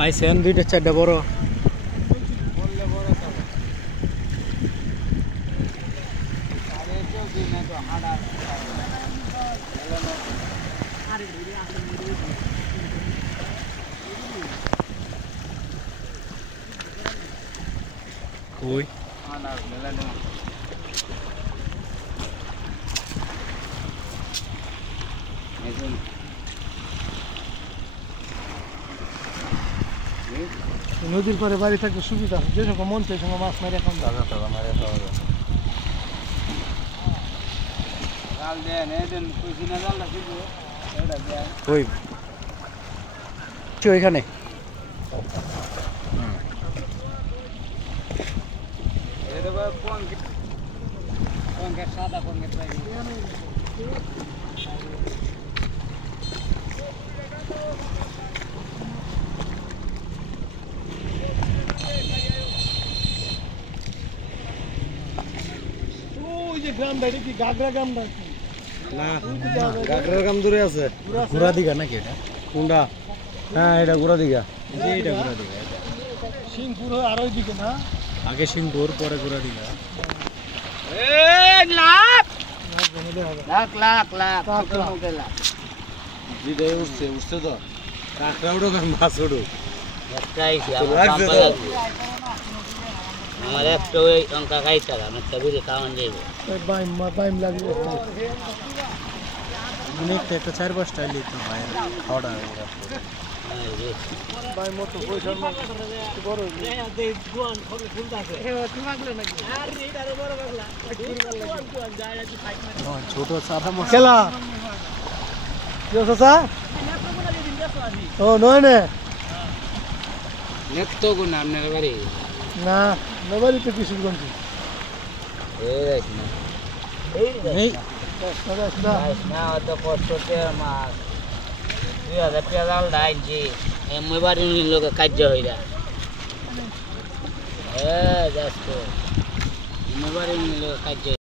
পাইছেন দুইটা চারটা বড় কই নদীর পরে বাড়ি থাকতে সুবিধা যে সঙ্গে মন সেই সঙ্গে মাছ মারি এখন দাদা দাদা মারে খাওয়া যায় জাল দেন এদিন কইছি না জাল দিব এটা দেন কই ওইখানে এটা বা কোন কে সাদা কোন কে পাই ওই যে গ্রামটা এটা কি গাগরা গ্রামটা না গাগরার কাম দূরে আছে গুড়া দিঘা নাকি এটা কোনটা হ্যাঁ এটা গুড়া দিঘা এই এটা গুড়া দিঘা সিংপুর আর ওইদিকে না আগে সিংপুর পরে গুড়া দিঘা লাখ লাখ লাখ লাখ লাখ জিদে উঠছে তো কাকড়া উঠো কারণ মাছ উঠো একটাই আমার একটা ওই অঙ্কা খাইতে হবে একটা বিড়ি খাওয়ান যাইবে বাইম লাগবে অনেকটা একটা 4-5টা লিখতে ভাই খাওয়াটা বাইম মতো পয়সা বড় ছোট সাদা মাছ খেলা কি চাচা ও নয় নে নেক্সট তো কোন আপনার বাড়ি না নবারি তো কিশোরগঞ্জ এই না এই না তো কষ্টতে মাছ 2000 টাকা জাল ডাইছি এমনি বাড়ি লোক কার্য হইরা যাচ্ছে এমনি বাড়ি লোক কার্য